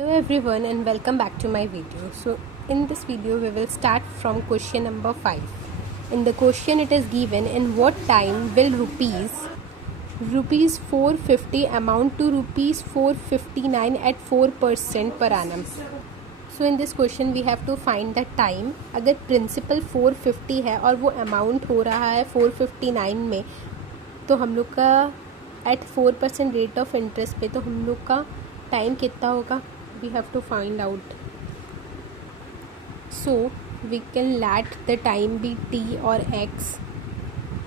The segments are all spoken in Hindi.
Hello everyone and welcome back to my video. So in this video we will start from question number 5. In the question it is given, in what time will rupees 450 amount to rupees 459 at 4% per annum. So in this question we have to find the time. अगर प्रिंसिपल 450 है और वो अमाउंट हो रहा है 459 में, तो हम लोग का एट 4% रेट ऑफ इंटरेस्ट पे तो हम लोग का टाइम कितना होगा, we have to find out. So we can let the time be t or x.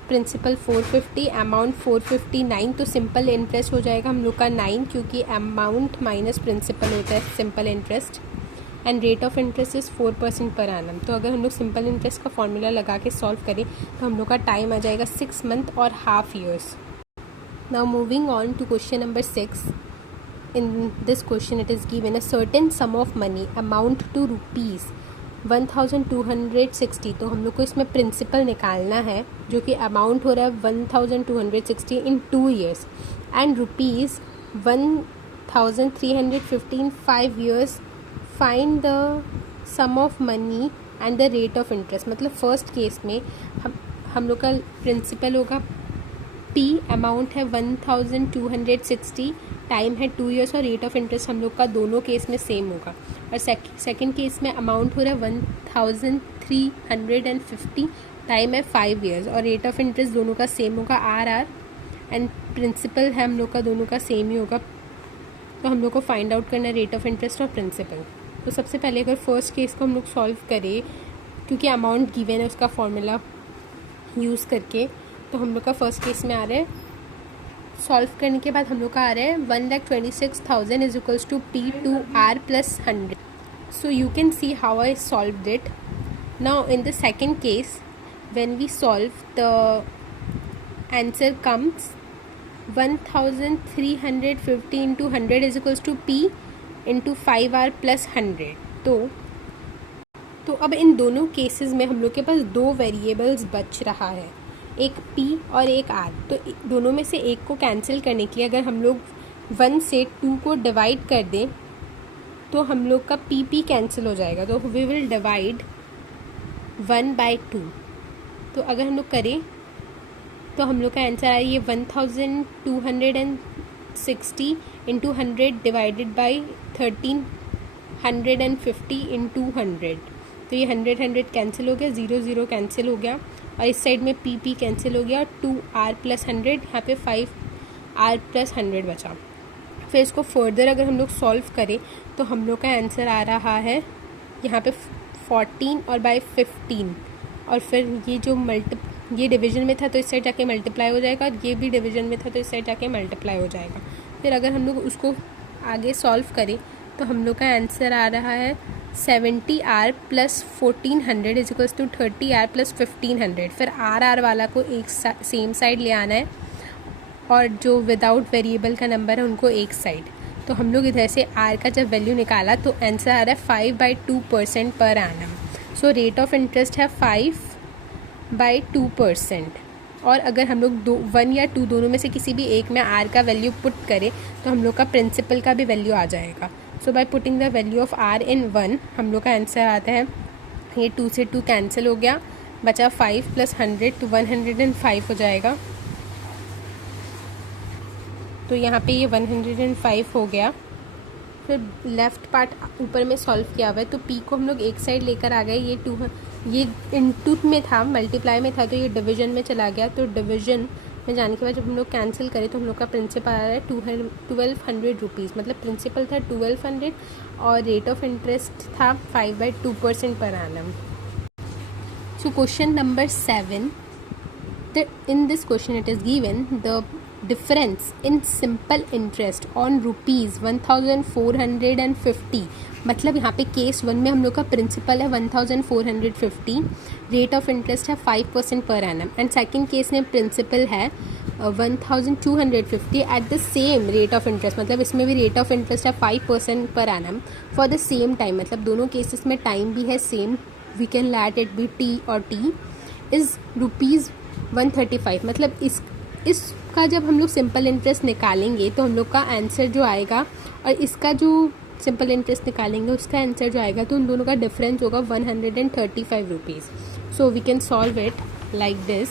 Principal 450, amount 459, तो सिंपल इंटरेस्ट हो जाएगा हम लोग का 9, क्योंकि अमाउंट माइनस प्रिंसिपल होता है simple interest, and rate of interest is 4% per annum. तो अगर हम लोग सिंपल इंटरेस्ट का फॉर्मूला लगा के सॉल्व करें तो हम लोग का टाइम आ जाएगा 6 मंथ और half years. Now moving on to question number 6. In this question it is given, a certain sum of money amount to rupees 1260. तो हम लोग को इसमें प्रिंसिपल निकालना है जो कि अमाउंट हो रहा है 1260 in 2 years and rupees 1315 5 years. Find the sum of money and the rate of interest. मतलब फर्स्ट केस में हम लोग का प्रिंसिपल होगा P, अमाउंट है 1260, टाइम है 2 years और रेट ऑफ इंटरेस्ट हम लोग का दोनों केस में सेम होगा. और सेकंड केस में अमाउंट हो रहा है 1350, टाइम है 5 years और रेट ऑफ इंटरेस्ट दोनों का सेम होगा RR, एंड प्रिंसिपल है हम लोग का दोनों का सेम ही होगा. तो हम लोग को फाइंड आउट करना है रेट ऑफ इंटरेस्ट और प्रिंसिपल. तो सबसे पहले अगर फर्स्ट केस को हम लोग सॉल्व करें, क्योंकि अमाउंट गिवन है उसका फॉर्मूला यूज़ करके, तो हम लोग का फर्स्ट केस में आ रहा है, सॉल्व करने के बाद हम लोग का आ रहा है 1,26,000 is equals to P2R plus 100. So you can see how I solved it. Now in the second case when we solve the answer comes 1350 into 100 is equals to P into 5R plus 100. तो अब इन दोनों केसेस में हम लोग के पास 2 वेरिएबल्स बच रहा है, एक P और एक R. तो दोनों में से एक को कैंसिल करने के लिए अगर हम लोग 1 से 2 को डिवाइड कर दें तो हम लोग का P कैंसिल हो जाएगा. तो वी विल डिवाइड 1/2. तो अगर हम लोग करें तो हम लोग का आंसर आया ये 1260 इंटू 100 डिवाइडेड बाई 1350 इंटू 100. तो ये 100 कैंसिल हो गया, 0 कैंसिल हो गया और इस साइड में P कैंसिल हो गया. 2R प्लस 100, यहाँ पे 5R प्लस 100 बचा. फिर इसको फर्दर अगर हम लोग सॉल्व करें तो हम लोग का आंसर आ रहा है यहाँ पे 14 और बाई 15, और फिर ये जो ये डिवीजन में था तो इस साइड जाके मल्टीप्लाई हो जाएगा, और ये भी डिवीजन में था तो इस साइड जाके मल्टीप्लाई हो जाएगा. फिर अगर हम लोग उसको आगे सॉल्व करें तो हम लोग का आंसर आ रहा है 70R plus 1400 is equals to 30R plus 1500. फिर RR वाला को एक सेम साइड ले आना है और जो विदाउट वेरिएबल का नंबर है उनको एक साइड. तो हम लोग इधर से R का जब वैल्यू निकाला तो आंसर आ रहा है 5/2% पर एनम. सो रेट ऑफ इंटरेस्ट है 5/2%. और अगर हम लोग 1 या 2 दोनों में से किसी भी एक में R का वैल्यू पुट करें तो हम लोग का प्रिंसिपल का भी वैल्यू आ जाएगा. So by putting the value of R in 1 हम लोग का आंसर आता है, ये 2 से 2 कैंसिल हो गया, बचा 5 प्लस 100 तो 105 हो जाएगा. तो यहाँ पे ये 105 हो गया. फिर लेफ़्ट पार्ट ऊपर में सॉल्व किया हुआ है तो P को हम लोग एक साइड लेकर आ गए. ये इनटू में था, मल्टीप्लाई में था, तो ये डिवीजन में चला गया. तो डिवीजन में जाने के बाद जब हम लोग कैंसिल करें तो हम लोग का प्रिंसिपल आ रहा है 1200 रुपीज़. मतलब प्रिंसिपल था 1200 और रेट ऑफ इंटरेस्ट था 5/2% पर एनम. So question number 7. In this question it is given the difference in simple interest on rupees 1450. मतलब यहाँ पे केस 1 में हम लोग का प्रिंसिपल है 1450, रेट ऑफ इंटरेस्ट है 5% per annum, and second case में प्रिंसिपल है 1250 at the same rate of interest. मतलब इसमें भी रेट ऑफ इंटरेस्ट है 5% per annum for the same time. मतलब दोनों केसेस में टाइम भी है same. We can let it be T और T इज़ रुपीज़ 135. मतलब इसका जब हम लोग सिंपल इंटरेस्ट निकालेंगे तो हम लोग का आंसर जो आएगा और इसका जो सिंपल इंटरेस्ट निकालेंगे, उसका आंसर जो आएगा तो उन दोनों का डिफरेंस होगा 135 rupees. So we can solve it like this.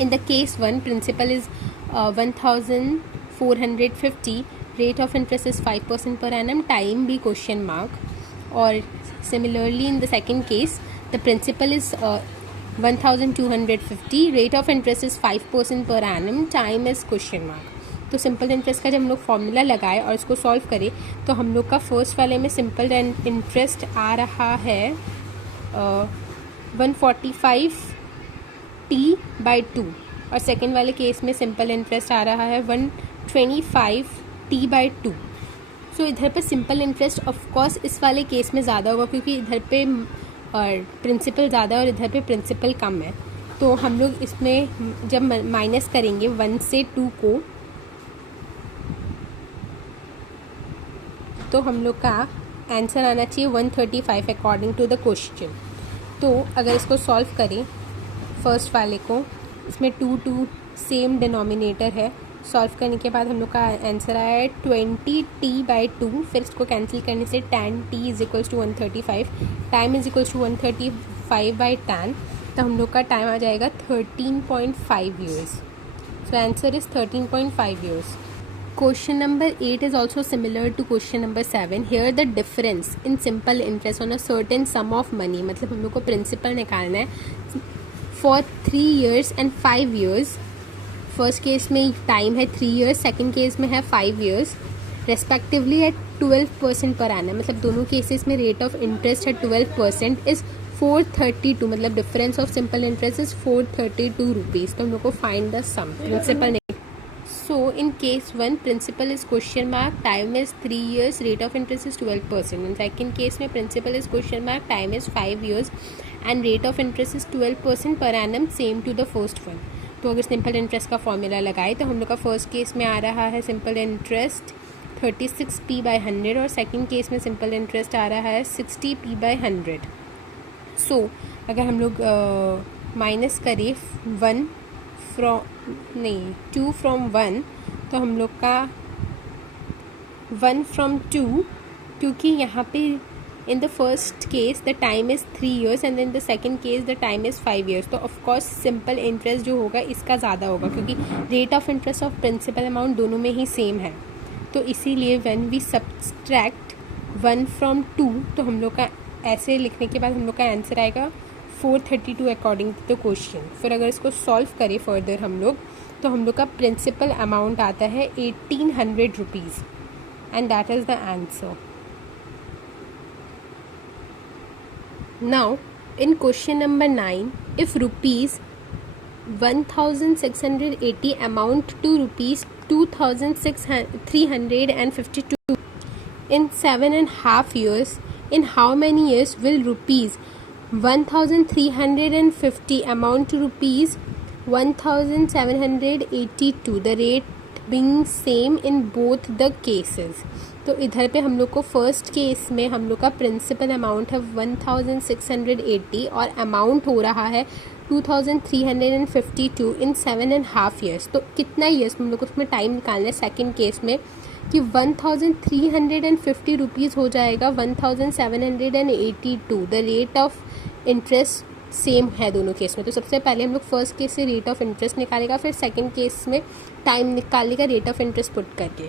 In the case 1 principal is 1450, rate of interest is 5% per annum, time be question mark. Or similarly in the second case the principal is 1250, rate of interest is 5% per annum, time is question mark. तो सिंपल इंटरेस्ट का जब हम लोग फॉर्मूला लगाए और इसको सॉल्व करें तो हम लोग का फर्स्ट वाले में सिंपल इंटरेस्ट आ रहा है 145t/2 और सेकेंड वाले केस में सिंपल इंटरेस्ट आ रहा है 125t/2. सो इधर पर सिंपल इंटरेस्ट ऑफकोर्स इस वाले केस में ज़्यादा होगा क्योंकि इधर पे प्रिंसिपल ज़्यादा और इधर पे प्रिंसिपल कम है. तो हम लोग इसमें जब माइनस करेंगे 1 से 2 को तो हम लोग का आंसर आना चाहिए 135 अकॉर्डिंग टू द क्वेश्चन. तो अगर इसको सॉल्व करें फर्स्ट वाले को, इसमें 2 सेम डिनोमिनेटर है. सॉल्व करने के बाद हम लोग का आंसर आया है 20t/2. फिर इसको कैंसिल करने से tan t is equals to 135, time is equals to 135/tan. तो हम लोग का टाइम आ जाएगा 13.5 years. So answer is 13.5 years. Question number 8 is also similar to question number 7. Here the difference in simple interest on a certain sum of money, मतलब हम लोग को प्रिंसिपल निकालना है for 3 years and 5 years. First case में टाइम है 3 years, सेकेंड केस में है 5 years, रेस्पेक्टिवली है 12% पर annum. मतलब दोनों केसेस में रेट ऑफ इंटरेस्ट है 12% इज़ 432. मतलब difference of simple interest is 432 rupees. तो हम लोग को find the sum principal. So in case 1 principal is question mark, time is 3 years, rate of interest is 12%. In second case में principal is question mark, time is 5 years and rate of interest is 12% per annum, same to the first one. तो अगर सिंपल इंटरेस्ट का फॉर्मूला लगाए तो हम लोग का फर्स्ट केस में आ रहा है सिंपल इंटरेस्ट 36p/100 और सेकंड केस में सिंपल इंटरेस्ट आ रहा है 60p/100. सो अगर हम लोग माइनस करें 2 फ्रॉम 1 तो हम लोग का 1 फ्रॉम 2, क्योंकि यहाँ पे in the first case the time is 3 years and in the second case the time is 5 years. तो ऑफकोर्स सिंपल इंटरेस्ट जो होगा इसका ज़्यादा होगा क्योंकि rate of interest of principal amount दोनों में ही सेम है. तो इसीलिए व्हेन वी सब्सट्रैक्ट 1 फ्रॉम 2 तो हम लोग का ऐसे लिखने के बाद हम लोग का आंसर आएगा 432 अकॉर्डिंग टू द क्वेश्चन. फिर अगर इसको सॉल्व करें फर्दर हम लोग तो हम लोग का प्रिंसिपल अमाउंट आता है 1800 rupees and that is the answer. Now in question number 9, if rupees 1680 amount to rupees 2352 in 7.5 years, in how many years will rupees 1350 amount to rupees 1782, the rate being same in both the cases. तो इधर पे हम लोग को फर्स्ट केस में हम लोग का प्रिंसिपल अमाउंट है 1680 और अमाउंट हो रहा है 2352 इन 7.5 years. तो कितना ईयर्स हम लोग को उसमें टाइम निकालना है सेकेंड केस में कि 1350 रुपीज़ हो जाएगा 1782. The rate of interest same है दोनों केस में. तो सबसे पहले हम लोग फर्स्ट केस से रेट ऑफ इंटरेस्ट निकालेगा, फिर सेकंड केस में टाइम निकालेगा रेट ऑफ इंटरेस्ट पुट करके.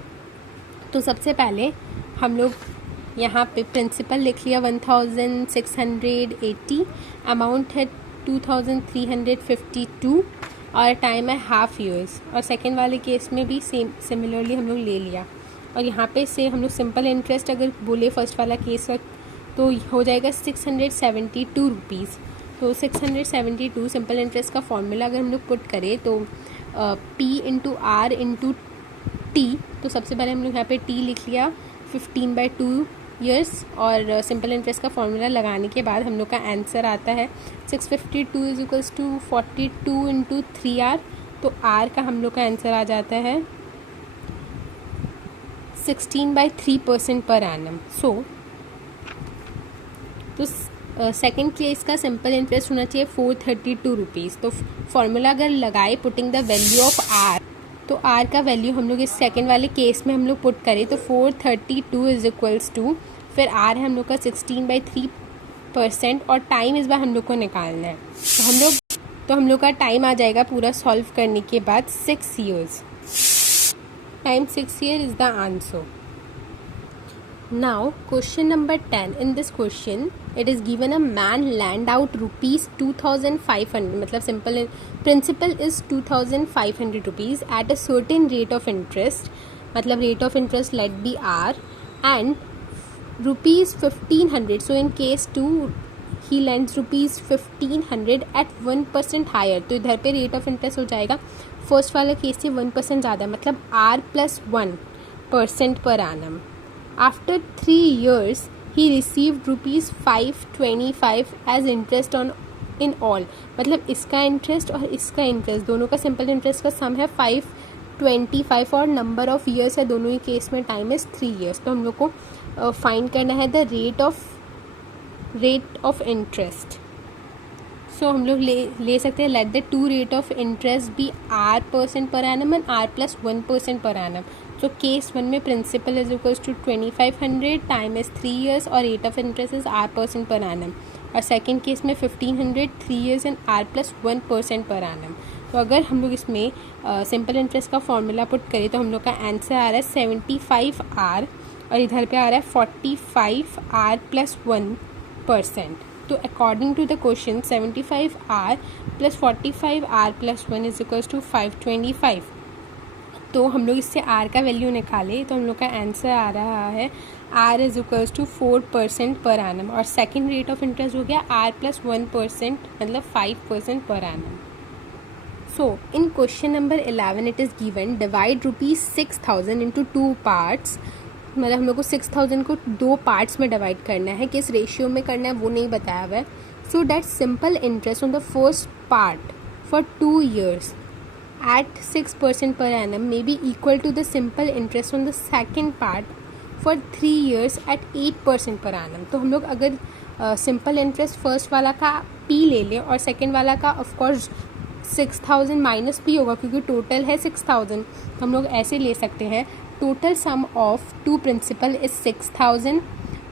तो सबसे पहले हम लोग यहाँ पे प्रिंसिपल लिख लिया 1680, अमाउंट है 2352 और टाइम है हाफ ईयर्स. और सेकेंड वाले केस में भी सिमिलरली हम लोग ले लिया. और यहाँ पे से हम लोग सिंपल इंटरेस्ट अगर बोले फर्स्ट वाला केस तो हो जाएगा 672 रुपीज़. तो 672 सिंपल इंटरेस्ट का फॉर्मूला अगर हम लोग पुट करें तो P/R/T. तो सबसे पहले हम लोग यहाँ पे T लिख लिया 15/2 ईयर्स और सिंपल इंटरेस्ट का फॉर्मूला लगाने के बाद हम लोग का आंसर आता है 652 इज इक्वल्स टू 42 × 3R. तो R का हम लोग का आंसर आ जाता है 16/3% पर एनम. सो तो सेकेंड केस का सिंपल इंटरेस्ट होना चाहिए 432 रुपीज़. तो फॉर्मूला अगर लगाए putting the value of R तो आर का वैल्यू हम लोग इस सेकंड वाले केस में हम लोग पुट करें तो 432 इज इक्वल्स टू, फिर आर है हम लोग का 16/3% और टाइम इस बार हम लोग को निकालना है। तो हम लोग का टाइम आ जाएगा पूरा सॉल्व करने के बाद 6 years। Time 6 year is the answer. Now question number 10. In this question it is given a man lend out rupees 2500, मतलब simple principal is 2500 rupees at a certain rate of interest, मतलब rate of interest let be R and rupees 1500. So in case 2 he lends rupees 1500 at 1% higher, तो इधर पे rate of interest हो जाएगा फर्स्ट वाला केस से 1% ज़्यादा, मतलब R+1% per annum. After 3 years, he received rupees 525 as interest on in all, मतलब इसका इंटरेस्ट और इसका इंटरेस्ट दोनों का सिंपल इंटरेस्ट का सम है 525 और नंबर ऑफ ईयर्स है दोनों ही केस में टाइम इज 3 years। तो हम लोग को फाइंड करना है the rate of interest. So हम लोग ले सकते हैं let the two rate of interest be R% per annum and R+1% per annum। So case 1 में principal is equals to 2500, time is 3 years और rate of interest is R% per annum, और सेकेंड केस में 1500, 3 years and R+1% per annum। तो अगर हम लोग इसमें सिंपल इंटरेस्ट का फॉर्मूला पुट करें तो हम लोग का आंसर आ रहा है 75R और इधर पे आ रहा है 45R+1%। तो according to the question 75R + 45R+1 is equals to 525। तो हम लोग इससे R का वैल्यू निकाले तो हम लोग का आंसर आ रहा है R is equals to 4% per annum और सेकेंड रेट ऑफ इंटरेस्ट हो गया R+1%, मतलब 5% per annum। So in question number 11 it is given divide ₹6000 into 2 parts, मतलब हम लोग को 6000 को 2 पार्ट्स में डिवाइड करना है, किस रेशियो में करना है वो नहीं बताया हुआ है। So that simple interest on the first part for 2 years at 6% per annum may be equal to the simple interest on the second part for 3 years at 8% per annum। तो हम लोग अगर सिंपल इंटरेस्ट फर्स्ट वाला का P ले लें और सेकेंड वाला का ऑफकोर्स 6000 माइनस P होगा क्योंकि टोटल है 6000, तो हम लोग ऐसे ले सकते हैं total sum of two principal is 6000।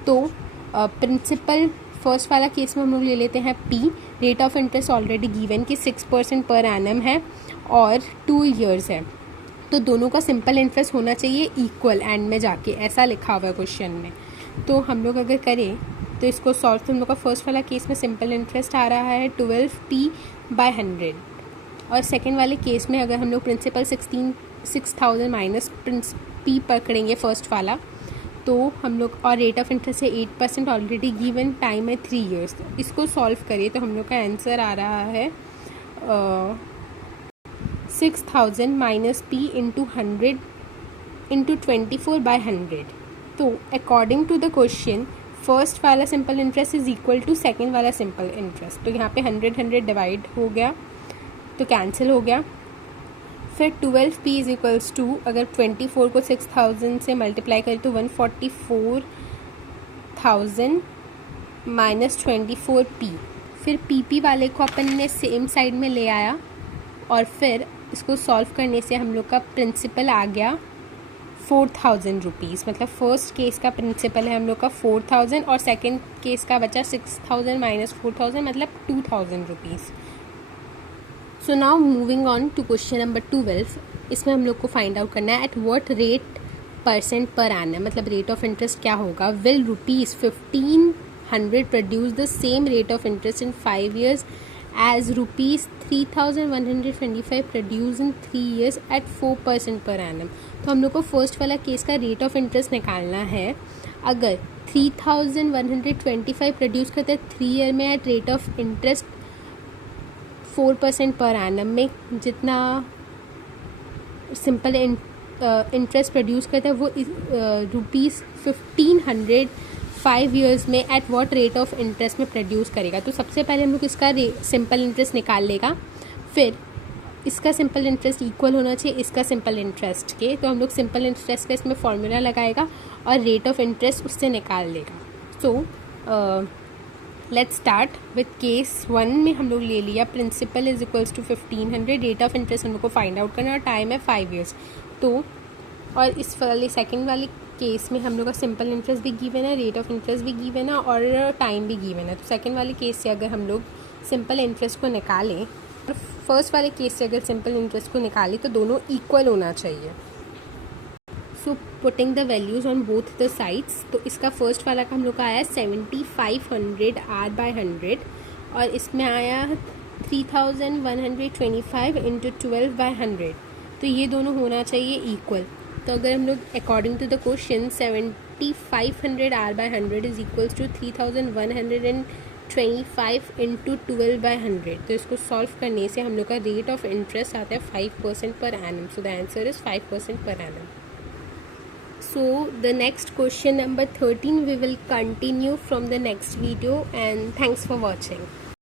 तो प्रिंसिपल फर्स्ट वाला केस में हम लोग ले लेते हैं P, rate of interest already given कि 6% पर एनम है और 2 years है, तो दोनों का सिंपल इंटरेस्ट होना चाहिए इक्वल एंड में जाके, ऐसा लिखा हुआ है क्वेश्चन में। तो हम लोग अगर करें तो इसको सॉल्व, तो हम लोग का फर्स्ट वाला केस में सिंपल इंटरेस्ट आ रहा है 12P/100 और सेकेंड वाले केस में अगर हम लोग प्रिंसिपल 6000 माइनस P पकड़ेंगे फर्स्ट वाला तो हम लोग, और रेट ऑफ इंटरेस्ट है 8% ऑलरेडी गिवन, टाइम है 3 years। तो इसको सॉल्व करिए तो हम लोग का आंसर आ रहा है 6000 माइनस P इंटू 100 इंटू 24/100। तो according to the question first वाला simple interest is equal to second वाला सिंपल इंटरेस्ट, तो यहाँ पे 100 डिवाइड हो गया तो कैंसिल हो गया। फिर 12P इज इक्वल्स टू, अगर 24 को 6000 से मल्टीप्लाई करें तो 144,000 माइनस 24P। फिर PP वाले को अपन ने सेम साइड में ले आया और फिर इसको सॉल्व करने से हम लोग का प्रिंसिपल आ गया 4000 रुपीज़, मतलब फर्स्ट केस का प्रिंसिपल है हम लोग का 4000 और सेकेंड केस का बचा 6000 माइनस 4000 मतलब 2000 rupees. So now moving on to question number 12, इसमें हम लोग को फाइंड आउट करना है at what rate % per annum, मतलब रेट ऑफ इंटरेस्ट क्या होगा। Will ₹1500 produce the same rate of interest in 5 years as ₹3125 produce in 3 years at 4% per annum. तो हम लोग को फर्स्ट वाला केस का रेट ऑफ इंटरेस्ट निकालना है। अगर 3125 प्रोड्यूस करते हैं 3 year में at rate of interest 4% per annum में, जितना सिंपल इंटरेस्ट प्रोड्यूस करता है वो ₹1500 5 years में at what rate of interest में प्रोड्यूस करेगा। तो सबसे पहले हम लोग इसका सिंपल इंटरेस्ट निकाल लेगा, फिर इसका सिंपल इंटरेस्ट इक्वल होना चाहिए इसका सिंपल इंटरेस्ट के, तो हम लोग सिंपल इंटरेस्ट का इसमें फॉर्मूला लगाएगा और रेट ऑफ इंटरेस्ट उससे निकाल लेगा। So let's start with case 1 में हम लोग ले लिया principal is equals to 1500, rate of interest हम लोग को फाइंड आउट करना और टाइम है 5 years। तो और इस वाले सेकंड वाले केस में हम लोग का सिंपल इंटरेस्ट भी गिवन है, रेट ऑफ इंटरेस्ट भी गिवन है और टाइम भी गिवन है। तो सेकंड वाले केस से अगर हम लोग सिंपल इंटरेस्ट को निकालें और फर्स्ट वाले केस से अगर सिंपल इंटरेस्ट को निकालें तो दोनों इक्वल होना चाहिए। So putting the values on both the sides, तो इसका फर्स्ट वाला का हम लोग का आया 7500 R/100 और इसमें आया 3125 इंटू 12/100, तो ये दोनों होना चाहिए इक्वल। तो अगर हम लोग according to the question 7500 R/100 is equals to 3125 into 12/100, तो इसको सॉल्व करने से हम लोग का रेट ऑफ इंटरेस्ट आता है 5% पर एनम। So the answer is 5% per annum. So the next question number 13 we will continue from the next video, and thanks for watching.